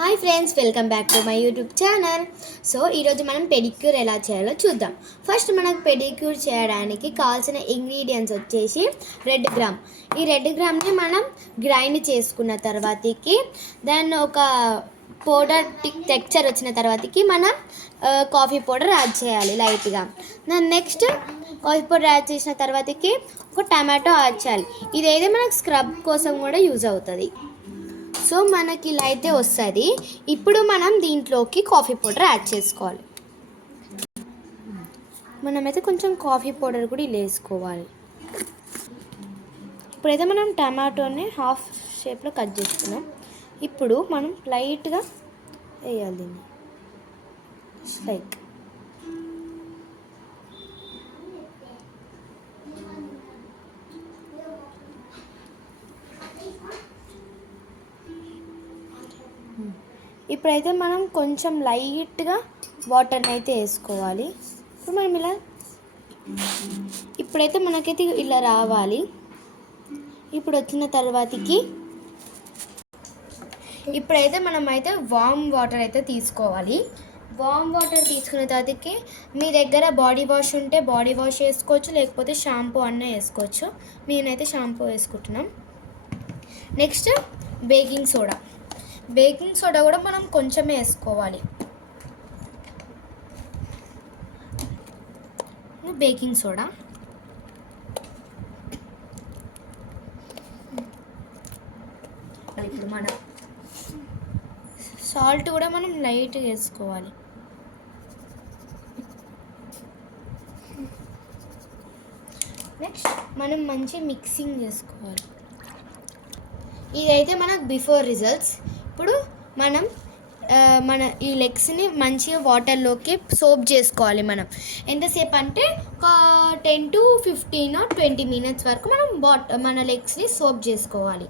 Hi friends, welcome back to my YouTube channel. So ఈరోజు మనం pedicure ఎలా చేయాలో చూద్దాం. ఫస్ట్ మనకు పెడిక్యూర్ చేయడానికి కావాల్సిన ఇంగ్రీడియంట్స్ వచ్చేసి రెడ్ గ్రామ్. ఈ రెడ్ గ్రామ్ని మనం గ్రైండ్ చేసుకున్న తర్వాతకి దాన్ని ఒక పౌడర్ టెక్స్చర్ వచ్చిన తర్వాతకి మనం కాఫీ పౌడర్ యాడ్ చేయాలి లైట్గా. దాని నెక్స్ట్ కాఫీ పౌడర్ యాడ్ చేసిన తర్వాతకి ఒక టమాటో యాడ్ చేయాలి. ఇదైతే మనకు స్క్రబ్ కోసం కూడా యూజ్ అవుతుంది. సో మనకి ఇలా అయితే వస్తుంది. ఇప్పుడు మనం దీంట్లోకి కాఫీ పౌడర్ యాడ్ చేసుకోవాలి. మనమైతే కొంచెం కాఫీ పౌడర్ కూడా ఇలా వేసుకోవాలి. ఇప్పుడైతే మనం టమాటోని హాఫ్ షేప్లో కట్ చేసుకున్నాం. ఇప్పుడు మనం లైట్గా వేయాలి దీన్ని, లైక్ ఇప్పుడైతే మనం కొంచెం లైట్గా వాటర్ని అయితే వేసుకోవాలి. ఇప్పుడు మనం ఇప్పుడైతే మనకైతే ఇలా రావాలి. ఇప్పుడు వచ్చిన తర్వాతకి ఇప్పుడైతే మనం అయితే వామ్ వాటర్ అయితే తీసుకోవాలి. వామ్ వాటర్ తీసుకున్న తర్వాతకి మీ దగ్గర బాడీ వాష్ ఉంటే బాడీ వాష్ వేసుకోవచ్చు, లేకపోతే షాంపూ అన్న వేసుకోవచ్చు. నేనైతే షాంపూ వేసుకుంటున్నాం. నెక్స్ట్ బేకింగ్ సోడా కూడా మనం కొంచెమే వేసుకోవాలి. బేకింగ్ సోడా ఇప్పుడు మనం సాల్ట్ కూడా మనం లైట్గా వేసుకోవాలి. నెక్స్ట్ మనం మంచి మిక్సింగ్ చేసుకోవాలి. ఇదైతే మనకు బిఫోర్ రిజల్ట్స్. ఇప్పుడు మనం మన ఈ లెగ్స్ని మంచిగా వాటర్లోకి సోప్ చేసుకోవాలి. మనం ఎంతసేపు అంటే ఒక 10 to 15 or 20 minutes వరకు మనం మన లెగ్స్ని సోప్ చేసుకోవాలి.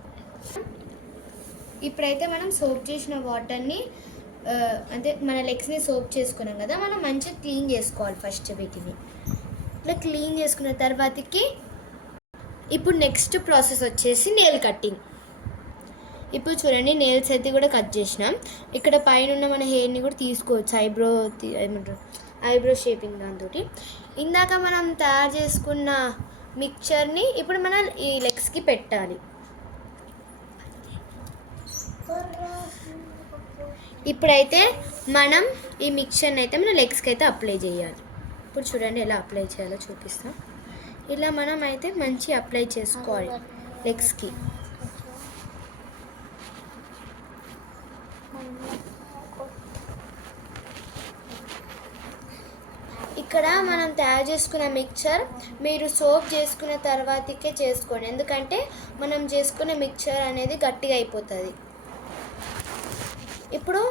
ఇప్పుడైతే మనం సోప్ చేసిన వాటర్ని అంటే మన లెగ్స్ని సోప్ చేసుకున్నాం కదా, మనం మంచిగా క్లీన్ చేసుకోవాలి. ఫస్ట్ వీటిని ఇట్లా క్లీన్ చేసుకున్న తర్వాతకి ఇప్పుడు నెక్స్ట్ ప్రాసెస్ వచ్చేసి నెయిల్ కట్టింగ్. ఇప్పుడు చూడండి, నెయిల్స్ అయితే కూడా కట్ చేసినాం. ఇక్కడ పైన ఉన్న మన హెయిర్ని కూడా తీసుకోవచ్చు, ఐబ్రో షేపింగ్ దాంతో. ఇందాక మనం తయారు చేసుకున్న మిక్చర్ని ఇప్పుడు మనం ఈ లెగ్స్కి పెట్టాలి. ఇప్పుడైతే మనం ఈ మిక్చర్ని అయితే మన లెగ్స్కి అయితే అప్లై చేయాలి. ఇప్పుడు చూడండి ఎలా అప్లై చేయాలో చూపిస్తాం. ఇలా మనం అయితే మంచి అప్లై చేసుకోవాలి లెగ్స్కి. ఇక్కడ మనం తయారు చేసుకున్న మిక్చర్ మీరు సోప్ చేసుకున్న తర్వాతకే చేసుకోండి, ఎందుకంటే మనం చేసుకున్న మిక్చర్ అనేది గట్టిగా అయిపోతుంది. ఇప్పుడు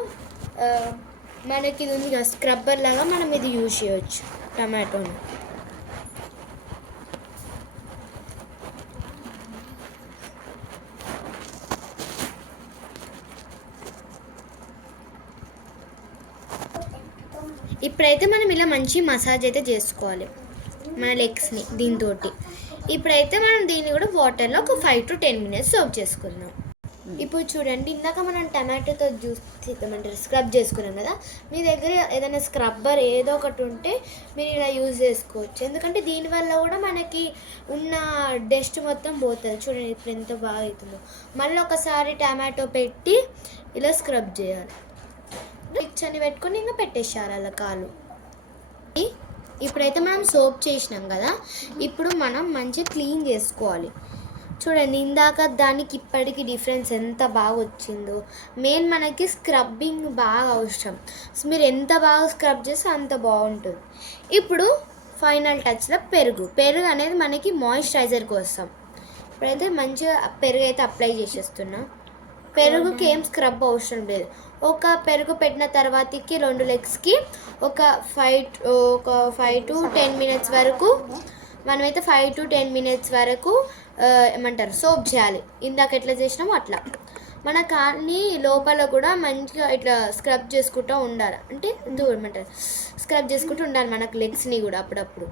మనకి ఇది ఉంది కదా స్క్రబ్బర్ లాగా, మనం ఇది యూజ్ చేయవచ్చు టమాటోని. ఇప్పుడైతే మనం ఇలా మంచి మసాజ్ అయితే చేసుకోవాలి మన లెగ్స్ని దీంతో. ఇప్పుడైతే మనం దీన్ని కూడా వాటర్లో ఒక 5 to 10 minutes సోప్ చేసుకుందాం. ఇప్పుడు చూడండి, ఇందాక మనం టమాటోతో జ్యూస్ స్క్రబ్ చేసుకున్నాం కదా, మీ దగ్గర ఏదైనా స్క్రబ్బర్ ఏదో ఒకటి ఉంటే మీరు ఇలా యూజ్ చేసుకోవచ్చు. ఎందుకంటే దీనివల్ల కూడా మనకి ఉన్న డస్ట్ మొత్తం పోతుంది. చూడండి ఇప్పుడు ఎంత బాగా అవుతుందో. మళ్ళీ ఒకసారి టమాటో పెట్టి ఇలా స్క్రబ్ చేయాలి. పిక్చర్ని పెట్టుకొని ఇంకా పెట్టేసారు అలా కాలు. ఇప్పుడైతే మనం సోప్ చేసినాం కదా, ఇప్పుడు మనం మంచిగా క్లీన్ చేసుకోవాలి. చూడండి ఇందాక దానికి ఇప్పటికి డిఫరెన్స్ ఎంత బాగా వచ్చిందో. మెయిన్ మనకి స్క్రబ్బింగ్ బాగా అవసరం. సో మీరు ఎంత బాగా స్క్రబ్ చేస్తే అంత బాగుంటుంది. ఇప్పుడు ఫైనల్ టచ్లో పెరుగు అనేది మనకి మాయిశ్చరైజర్ కోసం. ఇప్పుడైతే మంచిగా పెరుగు అయితే అప్లై చేసేస్తున్నా. పెరుగుకి ఏం స్క్రబ్ అవసరం లేదు. ఒక పెరుగు పెట్టిన తర్వాతకి 2 లెగ్స్కి ఒక 5 to 10 minutes వరకు మనమైతే 5 to 10 minutes వరకు సోప్ చేయాలి. ఇందాక ఎట్లా చేసినామో అట్లా మన కాన్ని లోపల కూడా మంచిగా ఇట్లా స్క్రబ్ చేసుకుంటూ ఉండాలి. అంటే స్క్రబ్ చేసుకుంటూ ఉండాలి మనకు లెగ్స్ని కూడా అప్పుడప్పుడు.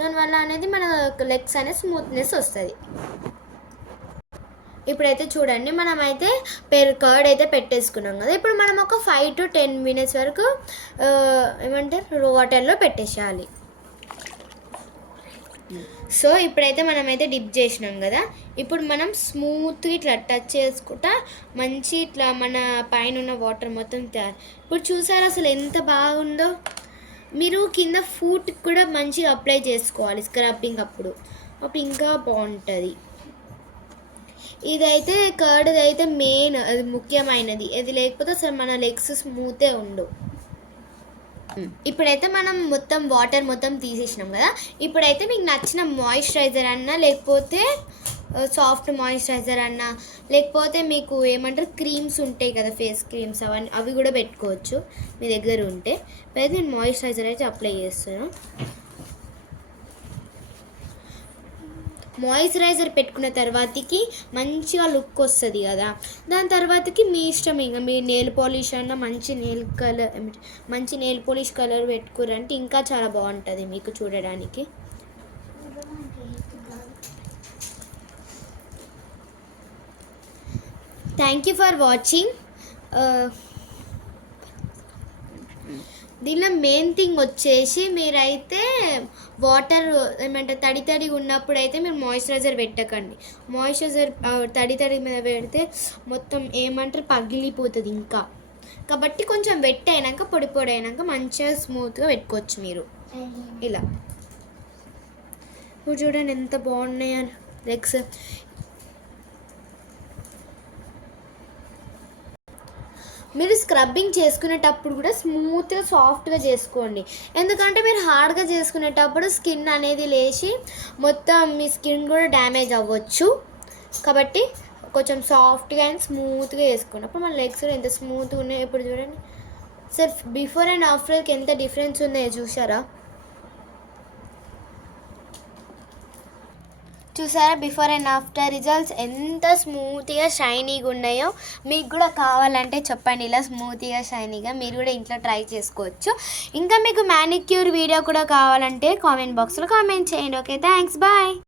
దానివల్ల అనేది మన లెగ్స్ అనేది స్మూత్నెస్ వస్తుంది. ఇప్పుడైతే చూడండి మనమైతే కర్డ్ అయితే పెట్టేసుకున్నాం కదా. ఇప్పుడు మనం ఒక 5 to 10 minutes వరకు ఏమంటారు వాటర్లో పెట్టేసేయాలి. సో ఇప్పుడైతే మనమైతే డిప్ చేసినాం కదా. ఇప్పుడు మనం స్మూత్గా ఇట్లా టచ్ చేసుకుంటా మంచి ఇట్లా మన పైన ఉన్న వాటర్ మొత్తం ఇప్పుడు చూసారా అసలు ఎంత బాగుందో. మీరు కింద ఫుట్ కూడా మంచిగా అప్లై చేసుకోవాలి స్క్రబ్బింగ్ అప్పుడు ఇంకా బాగుంటుంది. ఇదైతే కర్డ్ అయితే మెయిన్, అది ముఖ్యమైనది. అది లేకపోతే అసలు మన లెగ్స్ స్మూతే ఉండవు. ఇప్పుడైతే మనం మొత్తం వాటర్ మొత్తం తీసేసినాం కదా. ఇప్పుడైతే మీకు నచ్చిన మాయిశ్చరైజర్ అన్నా లేకపోతే సాఫ్ట్ మాయిశ్చరైజర్ అన్నా లేకపోతే మీకు ఏమంటారు క్రీమ్స్ ఉంటాయి కదా ఫేస్ క్రీమ్స్ అవి కూడా పెట్టుకోవచ్చు మీ దగ్గర ఉంటే. అయితే నేను మాయిశ్చరైజర్ అయితే అప్లై చేస్తాను. మాయిశ్చరైజర్ పెట్టుకున్న తర్వాతకి మంచిగా లుక్ వస్తుంది కదా. దాని తర్వాతకి మీ ఇష్టం, ఇంకా మీ నెయిల్ పాలిష్ అన్న మంచి నెయిల్ పాలిష్ కలర్ పెట్టుకురంటే ఇంకా చాలా బాగుంటుంది మీకు చూడడానికి. Thank you for watching. దీనిలో మెయిన్ థింగ్ వచ్చేసి మీరైతే వాటర్ తడి ఉన్నప్పుడు అయితే మీరు మాయిశ్చరైజర్ పెట్టకండి. మాయిశ్చరైజర్ తడి మీద పెడితే మొత్తం పగిలిపోతుంది ఇంకా. కాబట్టి కొంచెం వెట్ అయినాక పొడి అయినాక మంచిగా స్మూత్గా పెట్టుకోవచ్చు మీరు ఇలా. ఇప్పుడు చూడండి ఎంత బాగున్నాయో లెగ్స్. మీరు స్క్రబ్బింగ్ చేసుకునేటప్పుడు కూడా స్మూత్గా సాఫ్ట్గా చేసుకోండి. ఎందుకంటే మీరు హార్డ్గా చేసుకునేటప్పుడు స్కిన్ అనేది లేచి మొత్తం మీ స్కిన్ కూడా డ్యామేజ్ అవ్వచ్చు. కాబట్టి కొంచెం సాఫ్ట్గా అండ్ స్మూత్గా వేసుకోండి. అప్పుడు మన లెగ్స్ కూడా ఎంత స్మూత్గా ఉన్నాయో ఇప్పుడు చూడండి. సార్ బిఫోర్ అండ్ ఆఫ్టర్కి ఎంత డిఫరెన్స్ ఉన్నాయో చూసారా? బిఫోర్ అండ్ ఆఫ్టర్ రిజల్ట్స్ ఎంత స్మూత్గా షైనీగా ఉన్నాయో. మీకు కూడా కావాలంటే చెప్పండి ఇలా స్మూత్గా షైనీగా. మీరు కూడా ఇంట్లో ట్రై చేసుకోవచ్చు. ఇంకా మీకు మ్యానిక్యూర్ వీడియో కూడా కావాలంటే కామెంట్ బాక్స్లో కామెంట్ చేయండి. Okay, thanks, bye.